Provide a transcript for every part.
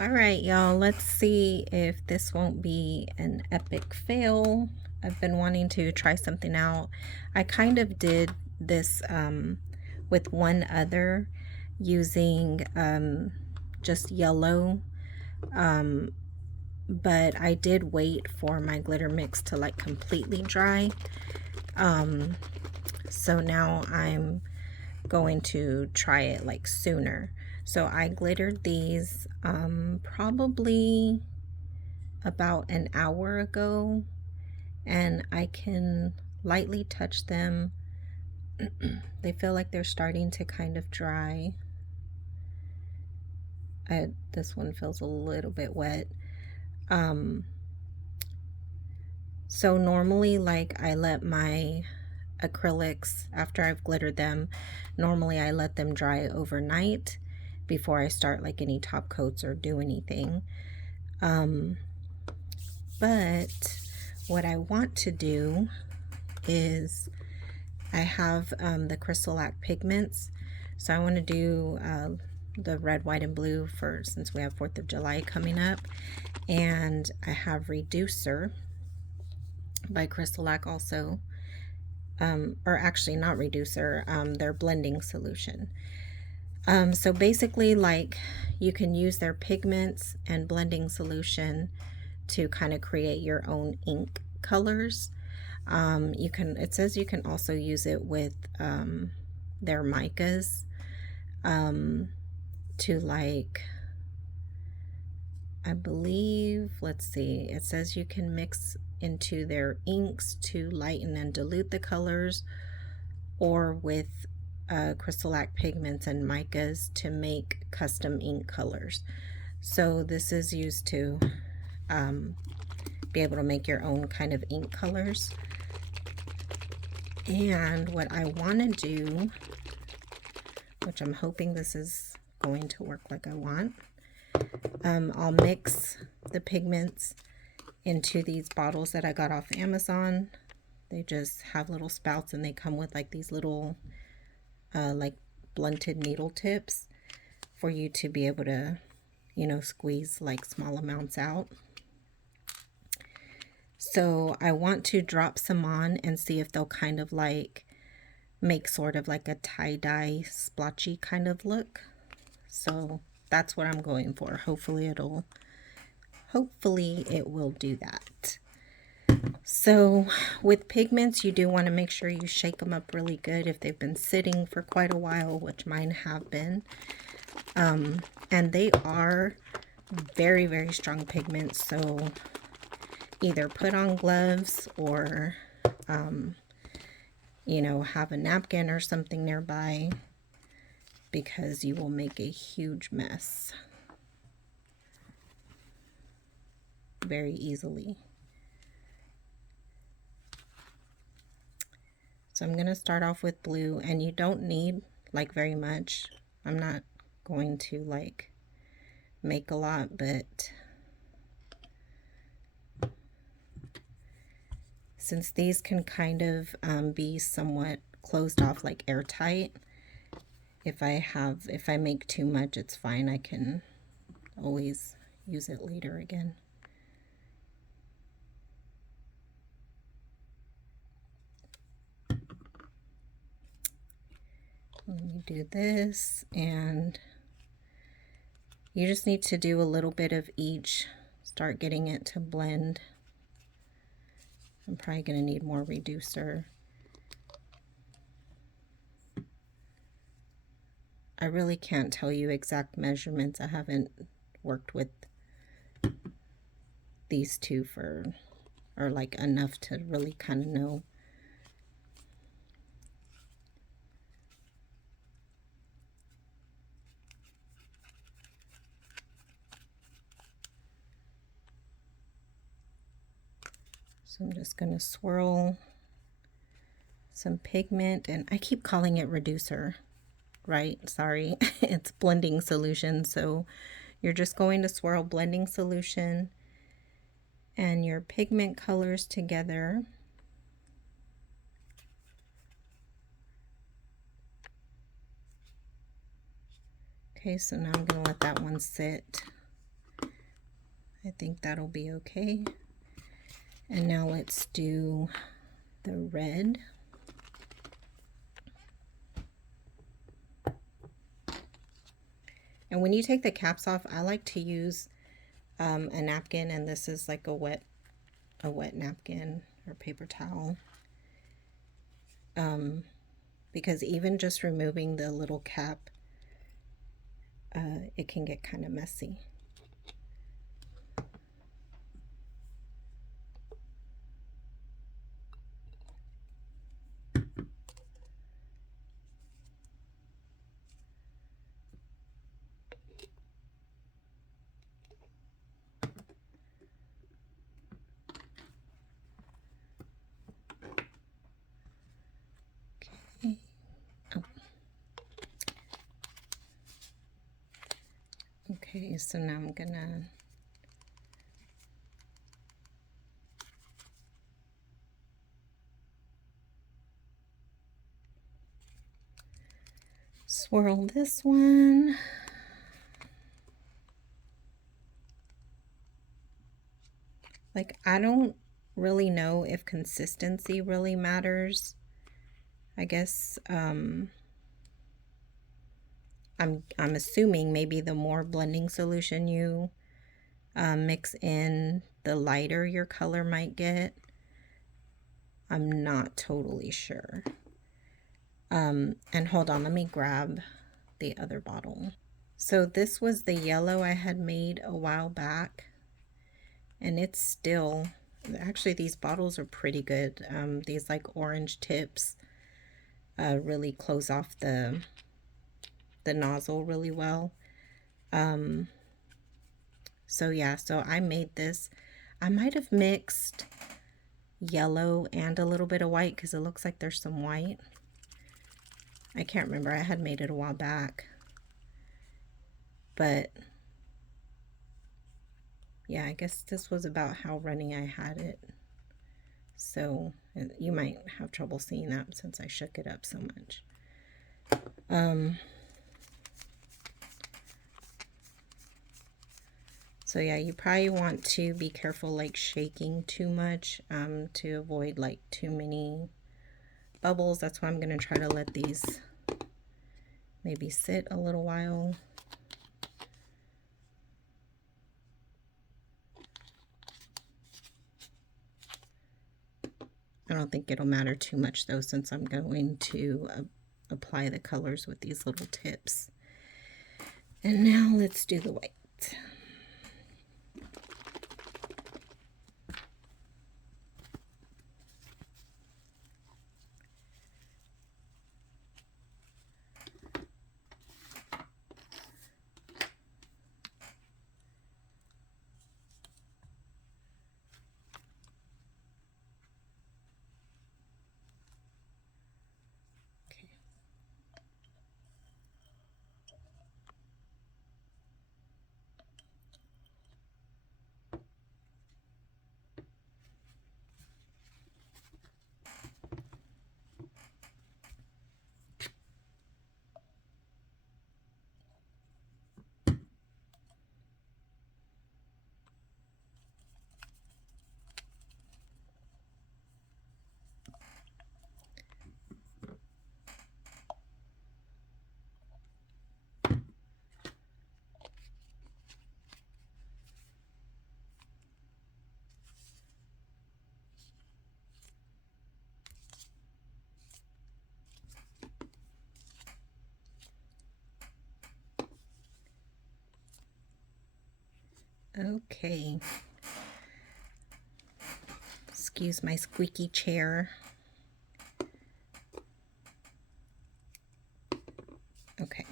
All right, y'all, let's see if this won't be an epic fail. I've been wanting to try something out. I kind of did this with one other using just yellow, um, but I did wait for my glitter mix to like completely dry. So now I'm going to try it like sooner. So I glittered these probably about an hour ago, and I can lightly touch them. They feel like they're starting to kind of dry. This one feels a little bit wet. So normally, like, I let my acrylics, after I've glittered them, normally I let them dry overnight before I start like any top coats or do anything. But what I want to do is I have the crystalac pigments, so I want to do the red, white, and blue for, since we have 4th of July coming up, and I have Reducer by Crystalac also, or actually not Reducer, their blending solution. So basically, like, you can use their pigments and blending solution to kind of create your own ink colors. You can, it says you can also use it with their micas to, like, I believe, let's see, it says you can mix into their inks to lighten and dilute the colors, or with crystalac pigments and micas to make custom ink colors. So this is used to be able to make your own kind of ink colors. And what I want to do, which I'm hoping this is going to work like I want, I'll mix the pigments into these bottles that I got off Amazon. They just have little spouts, and they come with like these little like blunted needle tips for you to be able to, you know, squeeze like small amounts out. So I want to drop some on and see if they'll kind of like make sort of like a tie-dye splotchy kind of look. So that's what I'm going for. Hopefully it will do that. So with pigments, you do want to make sure you shake them up really good if they've been sitting for quite a while, which mine have been. And they are very, very strong pigments, so either put on gloves or you know, have a napkin or something nearby, because you will make a huge mess very easily. So I'm going to start off with blue, and you don't need like very much. I'm not going to like make a lot, but since these can kind of be somewhat closed off, like airtight, if I make too much, it's fine. I can always use it later again. Let me do this, and you just need to do a little bit of each. Start getting it to blend. I'm probably going to need more reducer. I really can't tell you exact measurements. I haven't worked with these two for, or like enough to really kind of know. So I'm just going to swirl some pigment, and I keep calling it reducer, right? Sorry, it's blending solution. So you're just going to swirl blending solution and your pigment colors together. Okay, so now I'm going to let that one sit. I think that'll be okay. And now let's do the red. And when you take the caps off, I like to use a napkin, and this is like a wet napkin or paper towel. Because even just removing the little cap, it can get kind of messy. Okay, so now I'm gonna swirl this one. Like, I don't really know if consistency really matters. I guess I'm assuming maybe the more blending solution you mix in, the lighter your color might get. I'm not totally sure. And hold on, let me grab the other bottle. So this was the yellow I had made a while back, and it's still, actually these bottles are pretty good. These like orange tips really close off the nozzle really well. So yeah, so I made this. I might have mixed yellow and a little bit of white because it looks like there's some white. I can't remember. I had made it a while back. But yeah, I guess this was about how runny I had it. So you might have trouble seeing that since I shook it up so much. So yeah, you probably want to be careful like shaking too much to avoid like too many bubbles. That's why I'm going to try to let these maybe sit a little while. I don't think it'll matter too much though, since I'm going to apply the colors with these little tips. And now let's do the white. Okay. Excuse my squeaky chair. Okay.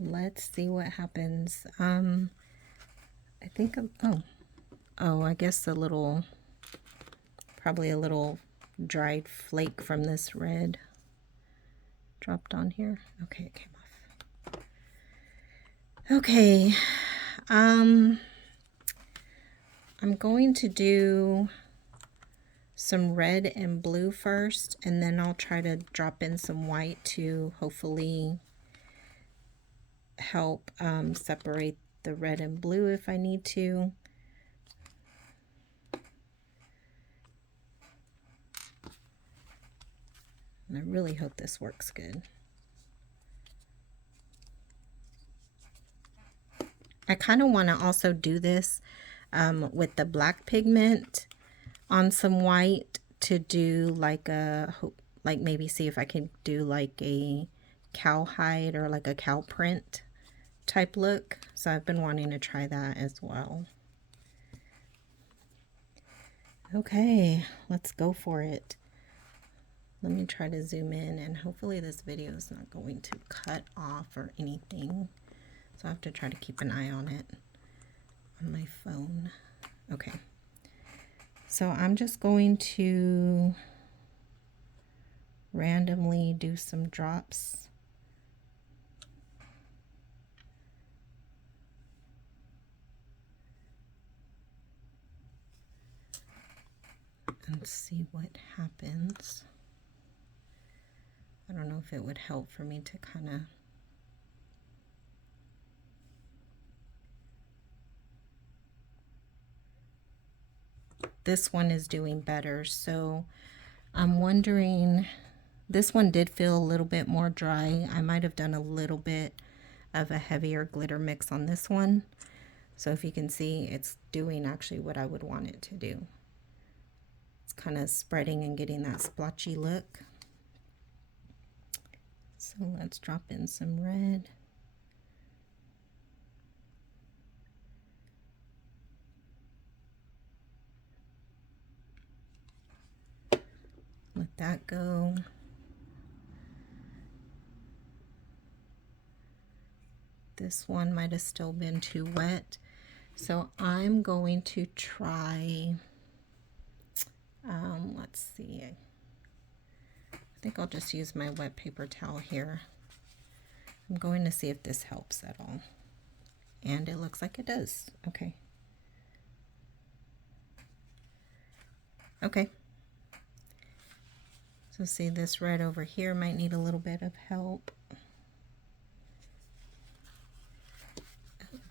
Let's see what happens. I think oh, I guess probably a little dried flake from this red dropped on here. Okay, it came off. Okay. I'm going to do some red and blue first, and then I'll try to drop in some white to hopefully help separate the red and blue if I need to. And I really hope this works good. I kind of want to also do this with the black pigment on some white to do like a, like maybe see if I can do like a cowhide or like a cow print type look. So I've been wanting to try that as well. Okay, let's go for it. Let me try to zoom in, and hopefully this video is not going to cut off or anything. So I have to try to keep an eye on it on my phone. Okay. So I'm just going to randomly do some drops. And see what happens. I don't know if it would help for me to kind of this one is doing better, so I'm wondering, this one did feel a little bit more dry. I might have done a little bit of a heavier glitter mix on this one. So if you can see, it's doing actually what I would want it to do. It's kind of spreading and getting that splotchy look. So let's drop in some red. Let that go. This one might have still been too wet. So I'm going to try, let's see. I think I'll just use my wet paper towel here. I'm going to see if this helps at all. And it looks like it does. Okay. Okay. So see, this red over here might need a little bit of help.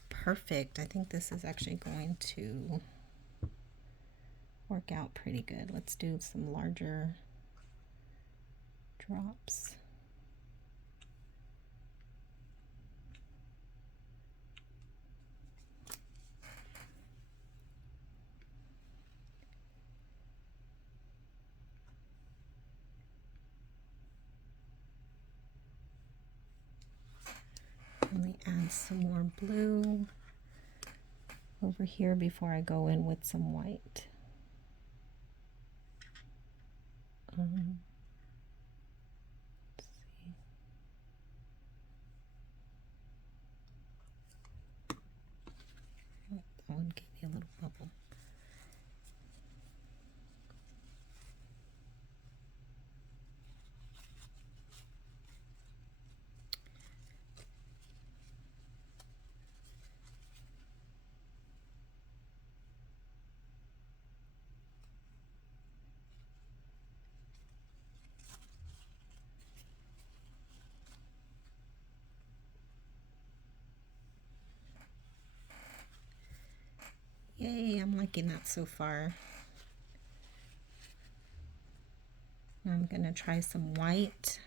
Perfect. I think this is actually going to work out pretty good. Let's do some larger drops. Let me add some more blue over here before I go in with some white. Let's see. Oh, that one gave me a little bubble. Yay, I'm liking that so far. Now I'm going to try some white.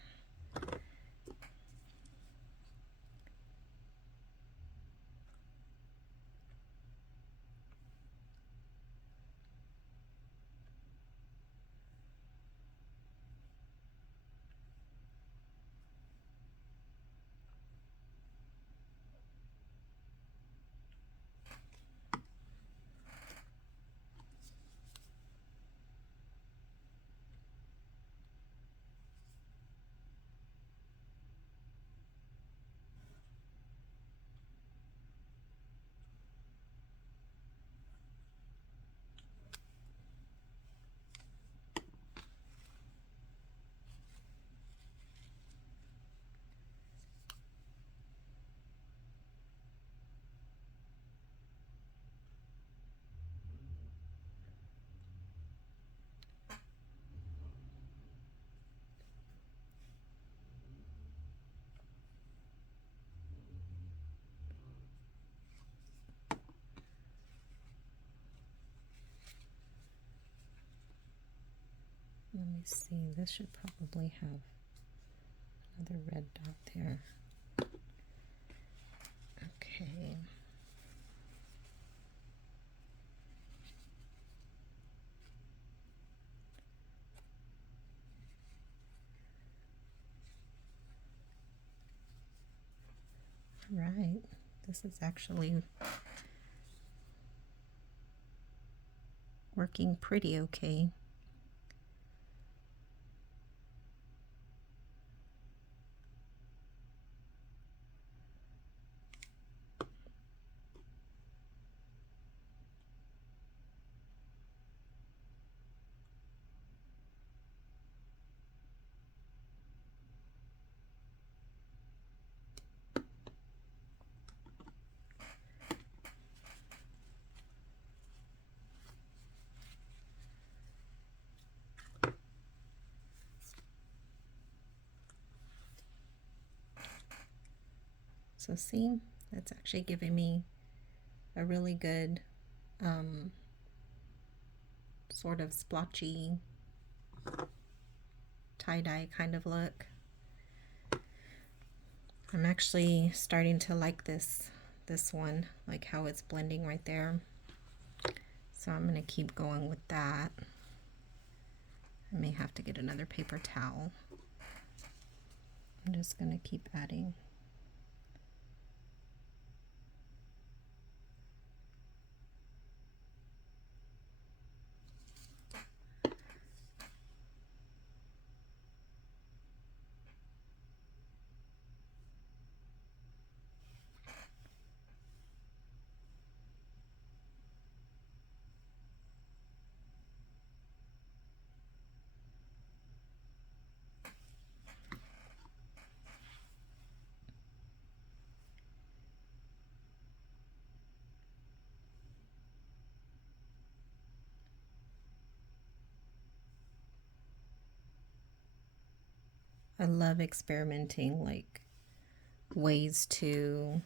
me see, this should probably have another red dot there. Okay. All right, this is actually working pretty okay. So see, that's actually giving me a really good sort of splotchy tie-dye kind of look. I'm actually starting to like this one, like how it's blending right there. So I'm going to keep going with that. I may have to get another paper towel. I'm just going to keep adding. I love experimenting, like ways to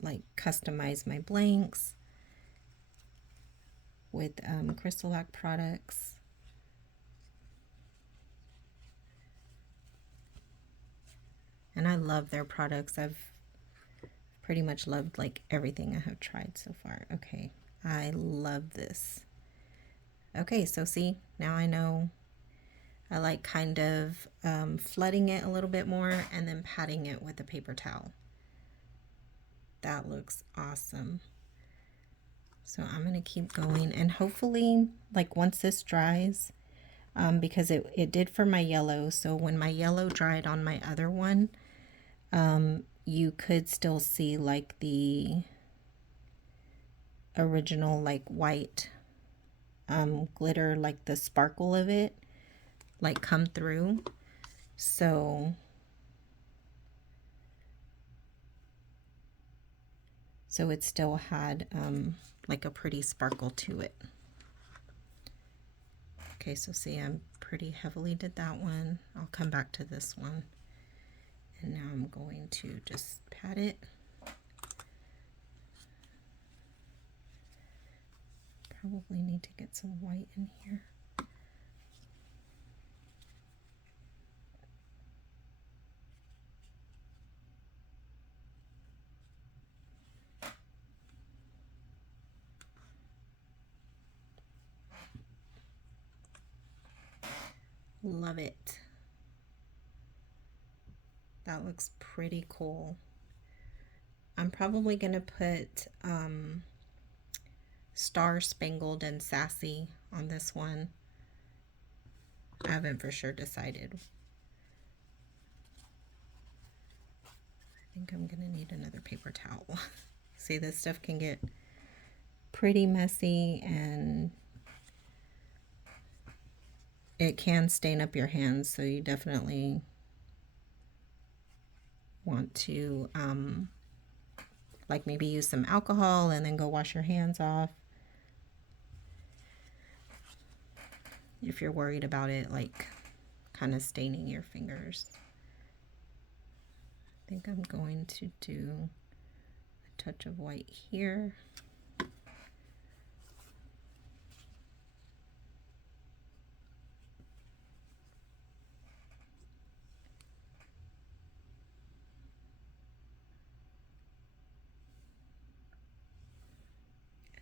like customize my blanks with crystalac products. And I love their products. I've pretty much loved like everything I have tried so far. Okay, I love this. Okay, so see, now I know I like kind of flooding it a little bit more and then patting it with a paper towel. That looks awesome. So I'm going to keep going, and hopefully like once this dries, because it did for my yellow, so when my yellow dried on my other one, you could still see like the original like white glitter, like the sparkle of it like come through. So it still had like a pretty sparkle to it. Okay, so see, I'm pretty heavily did that one. I'll come back to this one. And now I'm going to just pat it. Probably need to get some white in here. Love it. That looks pretty cool. I'm probably going to put Star Spangled and Sassy on this one. I haven't for sure decided. I think I'm going to need another paper towel. See, this stuff can get pretty messy and it can stain up your hands, so you definitely want to like maybe use some alcohol and then go wash your hands off if you're worried about it like kind of staining your fingers. I think I'm going to do a touch of white here.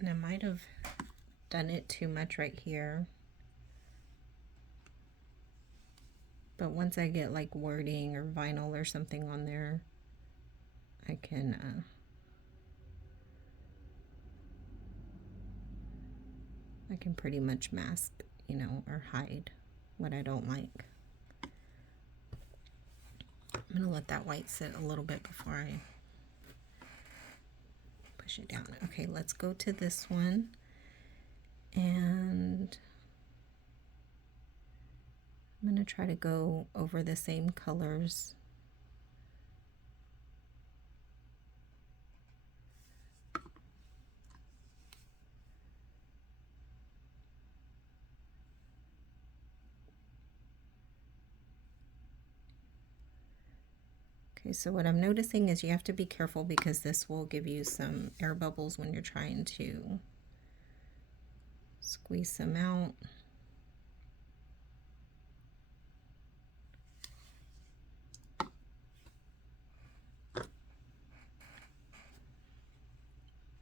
And I might have done it too much right here. But once I get like wording or vinyl or something on there, I can pretty much mask, you know, or hide what I don't like. I'm gonna let that white sit a little bit before I push it down. Okay, let's go to this one, and I'm gonna try to go over the same colors. Okay, so what I'm noticing is you have to be careful because this will give you some air bubbles when you're trying to squeeze them out.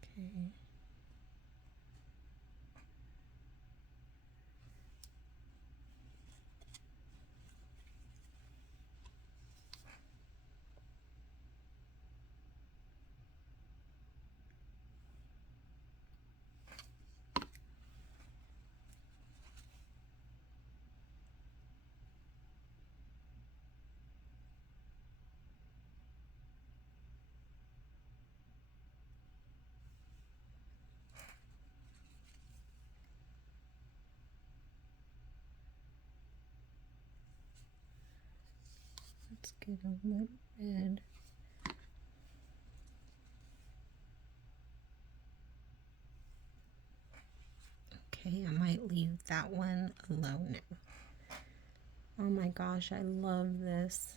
Okay. Let's get a little red. Okay, I might leave that one alone. Oh my gosh, I love this.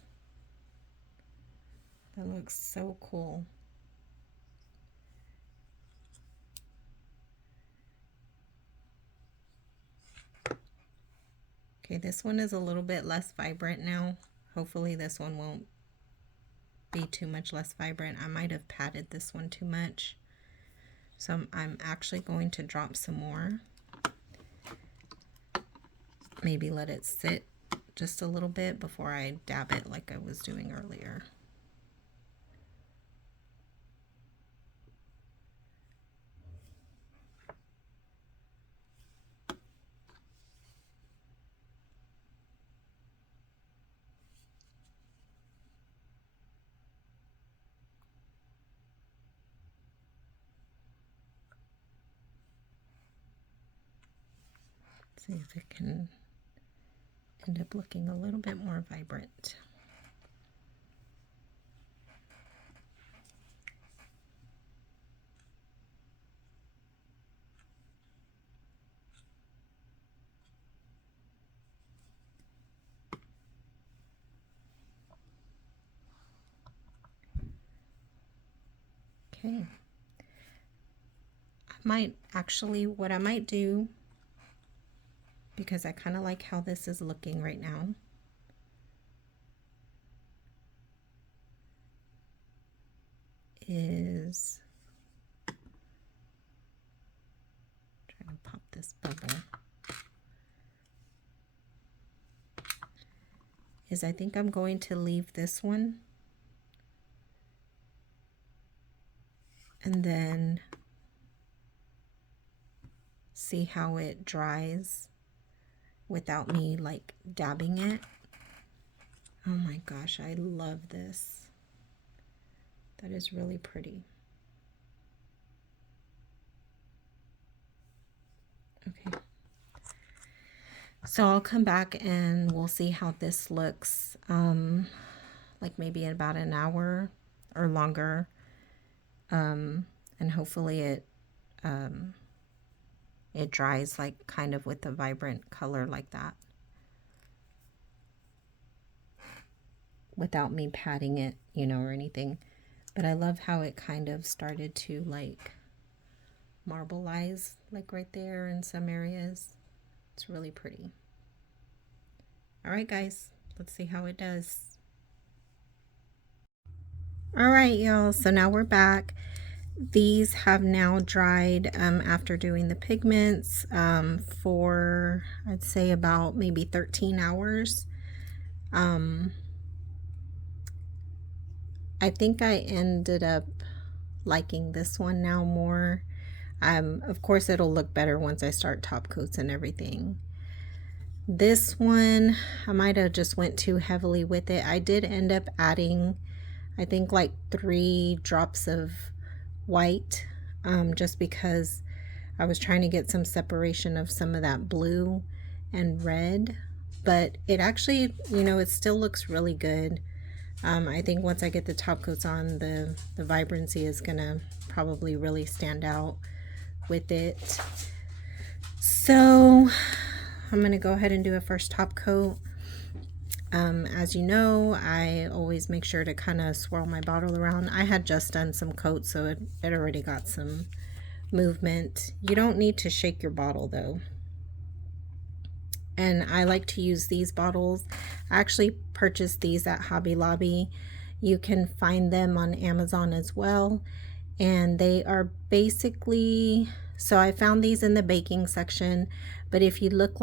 That looks so cool. Okay, this one is a little bit less vibrant now. Hopefully this one won't be too much less vibrant. I might have padded this one too much. So I'm actually going to drop some more. Maybe let it sit just a little bit before I dab it like I was doing earlier. See if it can end up looking a little bit more vibrant. Okay. What I might do, because I kind of like how this is looking right now, is trying to pop this bubble, is I think I'm going to leave this one and then see how it dries without me like dabbing it. Oh my gosh, I love this. That is really pretty. Okay. So I'll come back and we'll see how this looks, like maybe in about an hour or longer. And hopefully it dries like kind of with a vibrant color like that, without me patting it, you know, or anything. But I love how it kind of started to like marbleize, like right there in some areas. It's really pretty. All right, guys, let's see how it does. All right, y'all, so now we're back. These have now dried after doing the pigments for, I'd say, about maybe 13 hours. I think I ended up liking this one now more. Of course, it'll look better once I start top coats and everything. This one, I might have just went too heavily with it. I did end up adding, I think, like 3 drops of white, just because I was trying to get some separation of some of that blue and red. But it actually, you know, it still looks really good. I think once I get the top coats on, the vibrancy is gonna probably really stand out with it. So I'm gonna go ahead and do a first top coat. As you know, I always make sure to kind of swirl my bottle around. I had just done some coats, so it already got some movement. You don't need to shake your bottle though. And I like to use these bottles. I actually purchased these at Hobby Lobby. You can find them on Amazon as well. And they are basically, so I found these in the baking section, but if you look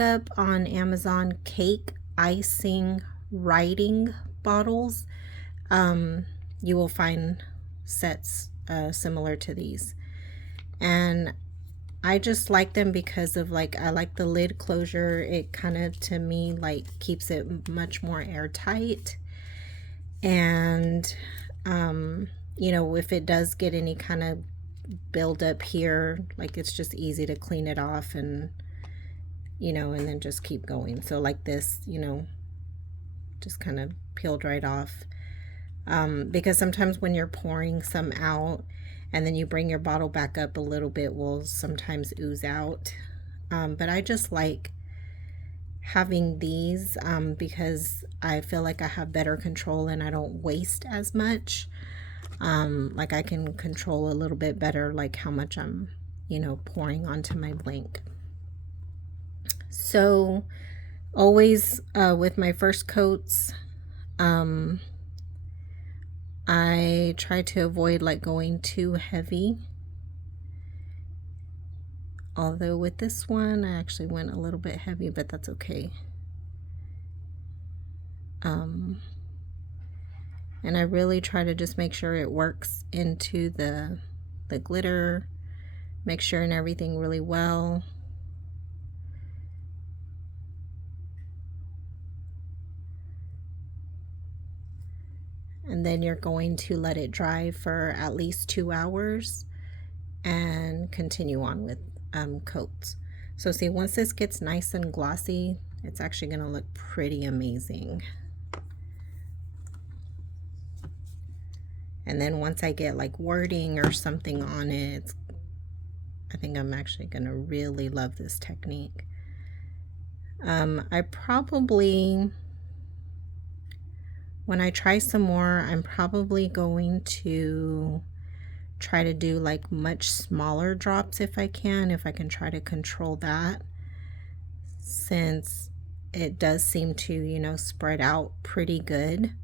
up on Amazon cake icing writing bottles, you will find sets similar to these. And I just like them because of, like, I like the lid closure. It kind of, to me, like, keeps it much more airtight. And you know, if it does get any kind of build up here, like, it's just easy to clean it off and, you know, and then just keep going. So like this, you know, just kind of peeled right off. Because sometimes when you're pouring some out and then you bring your bottle back up, a little bit will sometimes ooze out. But I just like having these because I feel like I have better control and I don't waste as much. Like, I can control a little bit better, like how much I'm, you know, pouring onto my blank. So always with my first coats, I try to avoid like going too heavy. Although with this one, I actually went a little bit heavy, but that's okay. And I really try to just make sure it works into the glitter, make sure and everything really well. And then you're going to let it dry for at least 2 hours and continue on with coats. So see, once this gets nice and glossy, it's actually going to look pretty amazing. And then once I get like wording or something on it, I think I'm actually going to really love this technique. I probably, when I try some more, I'm probably going to try to do like much smaller drops if I can try to control that, since it does seem to, you know, spread out pretty good.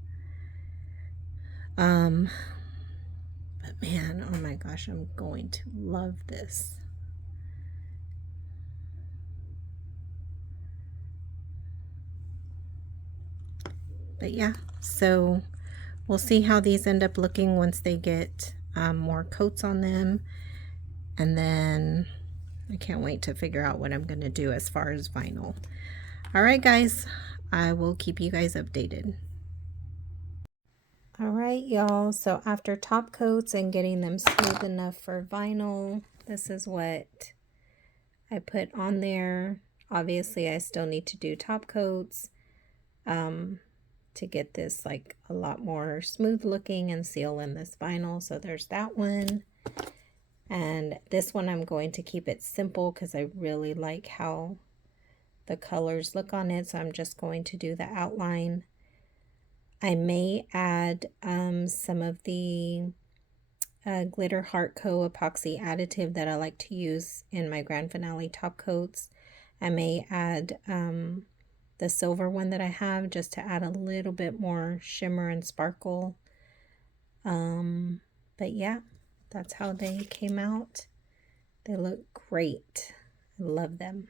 But man, oh my gosh, I'm going to love this. But yeah, so we'll see how these end up looking once they get more coats on them. And then I can't wait to figure out what I'm going to do as far as vinyl. All right, guys, I will keep you guys updated. All right, y'all, so after top coats and getting them smooth enough for vinyl, this is what I put on there. Obviously, I still need to do top coats to get this like a lot more smooth looking and seal in this vinyl. So there's that one. And this one I'm going to keep it simple because I really like how the colors look on it. So I'm just going to do the outline. I may add some of the glitter heart co epoxy additive that I like to use in my grand finale top coats. I may add the silver one that I have just to add a little bit more shimmer and sparkle. But yeah, that's how they came out. They look great. I love them.